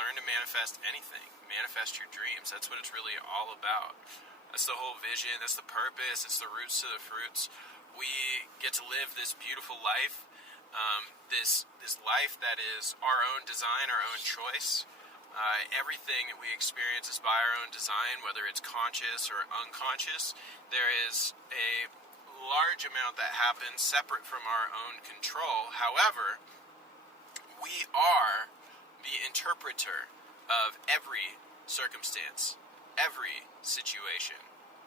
learn to manifest anything. Manifest your dreams. That's what it's really all about. That's the whole vision. That's the purpose. It's the roots to the fruits. We get to live this beautiful life, this life that is our own design, our own choice. Everything that we experience is by our own design, whether it's conscious or unconscious. There is a large amount that happens separate from our own control. However, we are the interpreter of every circumstance, every situation.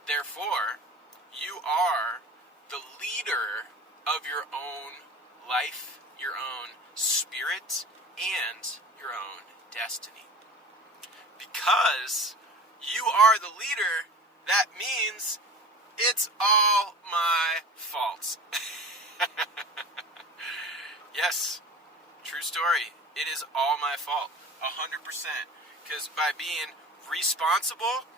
Therefore, you are the leader of your own life, your own spirit, and your own destiny. Because you are the leader, that means it's all my fault. Yes, true story. It is all my fault, 100%. Because by being responsible,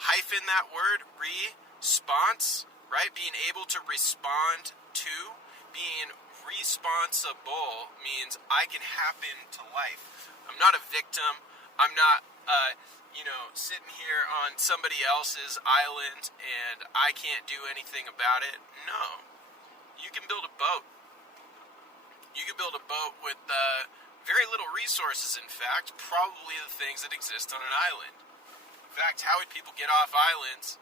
hyphen that word, response, right? Being able to respond to, being responsible means I can happen to life. I'm not a victim. I'm not, sitting here on somebody else's island and I can't do anything about it. No. You can build a boat. You can build a boat with very little resources, in fact, probably the things that exist on an island. In fact, how would people get off islands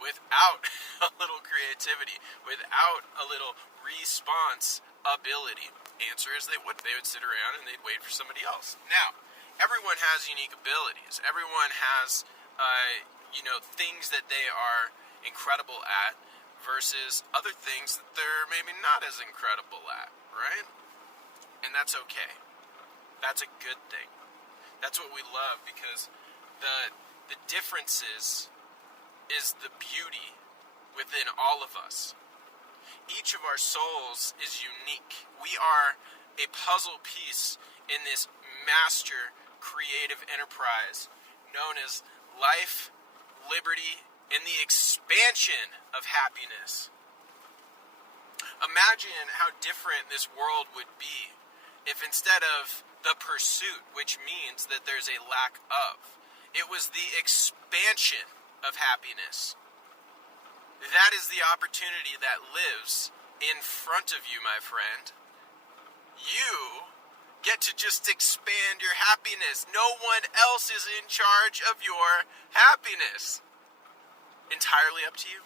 without a little creativity, without a little response ability? Answer is they would. They would sit around and they'd wait for somebody else. Now, everyone has unique abilities. Everyone has, things that they are incredible at versus other things that they're maybe not as incredible at, right? And that's okay. That's a good thing. That's what we love, because the differences is the beauty within all of us. Each of our souls is unique. We are a puzzle piece in this master creative enterprise known as life, liberty, and the expansion of happiness. Imagine how different this world would be if instead of the pursuit, which means that there's a lack of, it was the expansion of happiness. That is the opportunity that lives in front of you, my friend. You get to just expand your happiness. No one else is in charge of your happiness. Entirely up to you.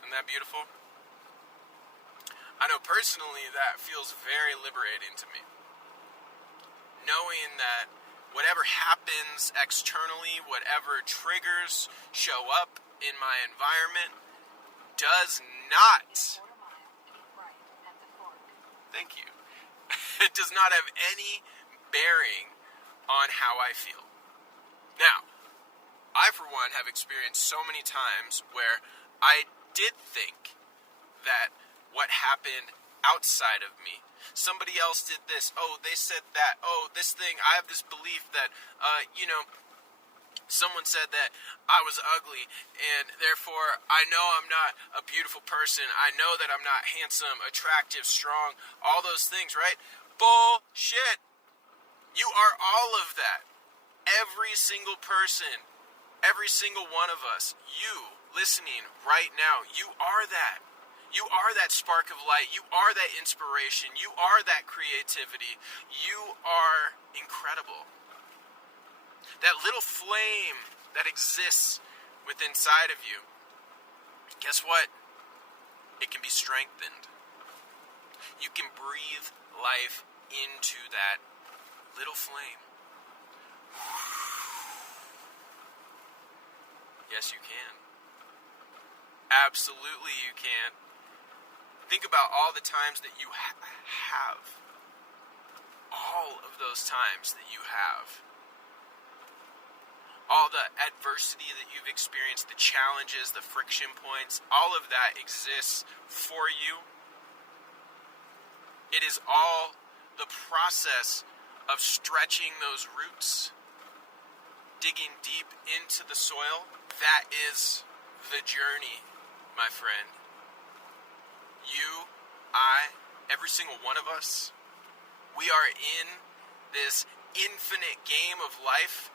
Isn't that beautiful? I know personally that feels very liberating to me. Knowing that whatever happens externally, whatever triggers show up in my environment, does not, thank you, it does not have any bearing on how I feel. Now, I for one have experienced so many times where I did think that what happened outside of me, somebody else did this, oh, they said that, oh, this thing, I have this belief that, someone said that I was ugly, and therefore I know I'm not a beautiful person. I know that I'm not handsome, attractive, strong, all those things, right? Bullshit. You are all of that. Every single person, every single one of us, you listening right now, you are that. You are that spark of light. You are that inspiration. You are that creativity. You are incredible. That little flame that exists within inside of you, guess what? It can be strengthened. You can breathe life into that little flame. Yes, you can. Absolutely you can. Think about all the times that you have. All of those times that you have. All the adversity that you've experienced, the challenges, the friction points, all of that exists for you. It is all the process of stretching those roots, digging deep into the soil. That is the journey, my friend. You, I, every single one of us, we are in this infinite game of life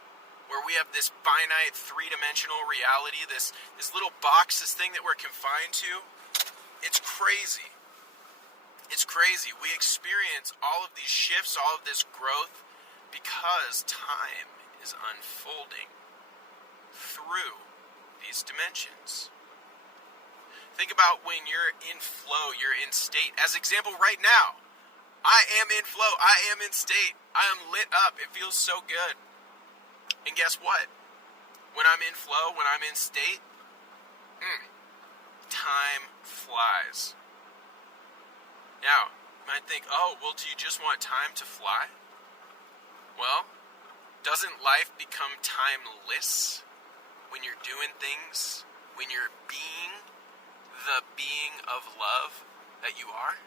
where we have this finite three-dimensional reality, this little box, this thing that we're confined to. It's crazy. It's crazy. We experience all of these shifts, all of this growth, because time is unfolding through these dimensions. Think about when you're in flow, you're in state. As example, right now, I am in flow, I am in state, I am lit up, it feels so good. And guess what? When I'm in flow, when I'm in state, time flies. Now, you might think, oh, well, do you just want time to fly? Well, doesn't life become timeless when you're doing things, when you're being the being of love that you are?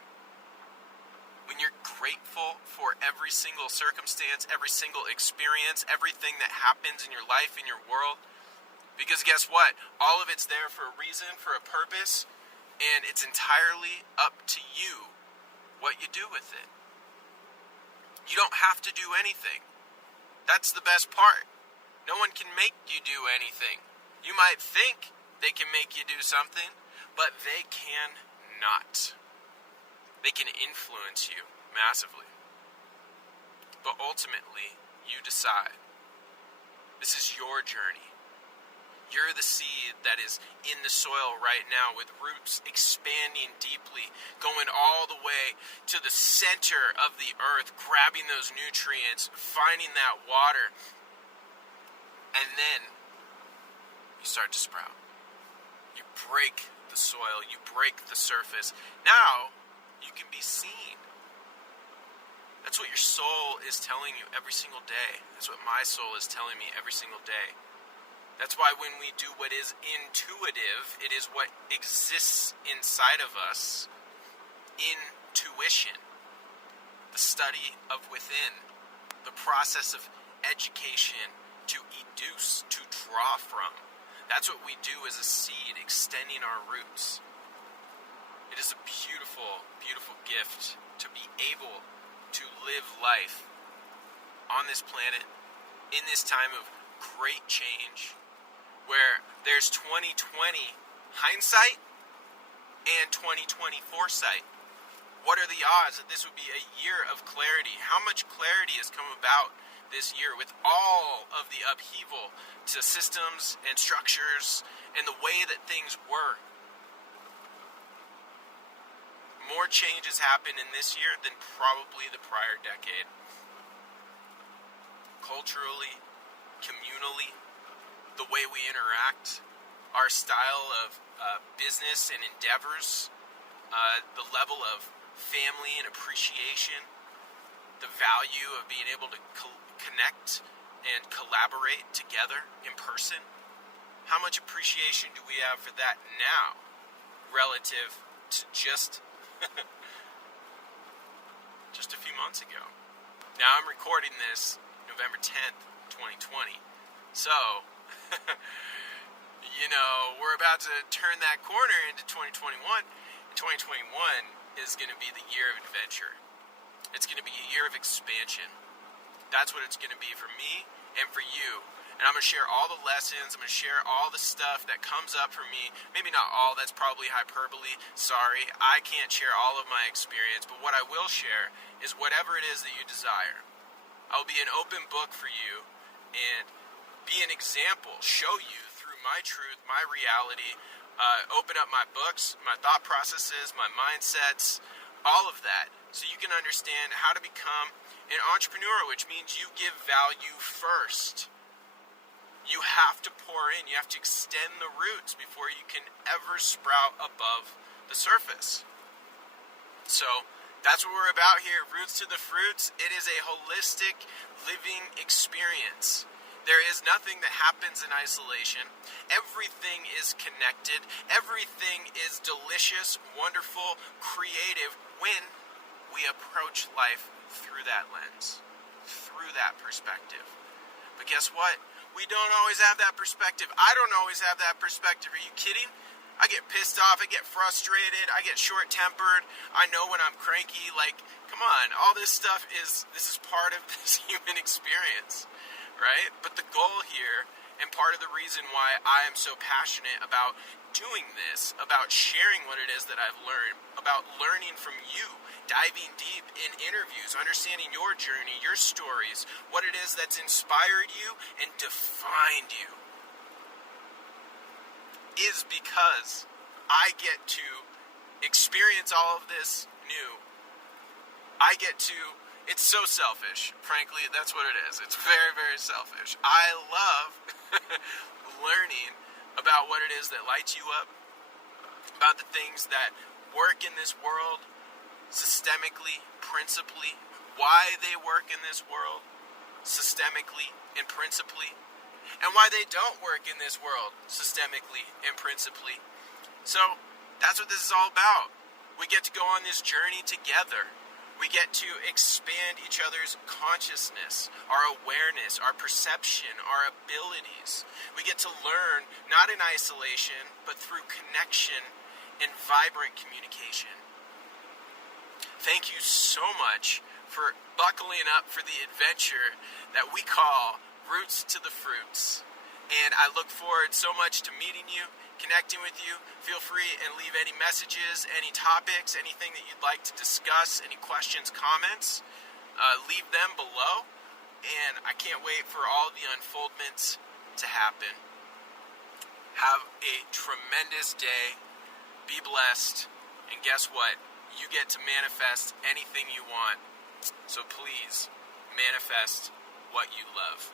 When you're grateful for every single circumstance, every single experience, everything that happens in your life, in your world? Because guess what? All of it's there for a reason, for a purpose, and it's entirely up to you what you do with it. You don't have to do anything. That's the best part. No one can make you do anything. You might think they can make you do something, but they can not. They can influence you massively. But ultimately, you decide. This is your journey. You're the seed that is in the soil right now with roots expanding deeply, going all the way to the center of the earth, grabbing those nutrients, finding that water, and then you start to sprout. You break the soil, you break the surface. Now you can be seen. That's what your soul is telling you every single day. That's what my soul is telling me every single day. That's why when we do what is intuitive, it is what exists inside of us. Intuition. The study of within. The process of education to educe, to draw from. That's what we do as a seed, extending our roots. It is a beautiful, beautiful gift to be able to live life on this planet in this time of great change, where there's 2020 hindsight and 2020 foresight. What are the odds that this would be a year of clarity? How much clarity has come about this year with all of the upheaval to systems and structures and the way that things were? More changes happened in this year than probably the prior decade. Culturally, communally, the way we interact, our style of business and endeavors, the level of family and appreciation, the value of being able to connect and collaborate together in person. How much appreciation do we have for that now relative to just a few months ago? Now I'm recording this November 10th, 2020. So, we're about to turn that corner into 2021. And 2021 is going to be the year of adventure. It's going to be a year of expansion. That's what it's going to be for me and for you. And I'm going to share all the lessons. I'm going to share all the stuff that comes up for me. Maybe not all. That's probably hyperbole. Sorry. I can't share all of my experience. But what I will share is whatever it is that you desire. I'll be an open book for you and be an example, show you through my truth, my reality, open up my books, my thought processes, my mindsets, all of that, so you can understand how to become an entrepreneur, which means you give value first. You have to pour in, you have to extend the roots before you can ever sprout above the surface. So, that's what we're about here, Roots to the Fruits. It is a holistic living experience. There is nothing that happens in isolation. Everything is connected. Everything is delicious, wonderful, creative when we approach life through that lens, through that perspective. But guess what? We don't always have that perspective. I don't always have that perspective. Are you kidding? I get pissed off, I get frustrated, I get short-tempered, I know when I'm cranky, like, come on, all this stuff this is part of this human experience, right? But the goal here, and part of the reason why I am so passionate about doing this, about sharing what it is that I've learned, about learning from you, diving deep in interviews, understanding your journey, your stories, what it is that's inspired you and defined you, is because I get to experience all of this new. It's so selfish, frankly, that's what it is. It's very, very selfish. I love learning about what it is that lights you up, about the things that work in this world, systemically, principally, why they work in this world, systemically and principally, and why they don't work in this world systemically and principally. So that's what this is all about. We get to go on this journey together. We get to expand each other's consciousness, our awareness, our perception, our abilities. We get to learn not in isolation, but through connection and vibrant communication. Thank you so much for buckling up for the adventure that we call Roots to the Fruits. And I look forward so much to meeting you, connecting with you. Feel free and leave any messages, any topics, anything that you'd like to discuss, any questions, comments. Leave them below. And I can't wait for all the unfoldments to happen. Have a tremendous day. Be blessed. And guess what? You get to manifest anything you want. So please, manifest what you love.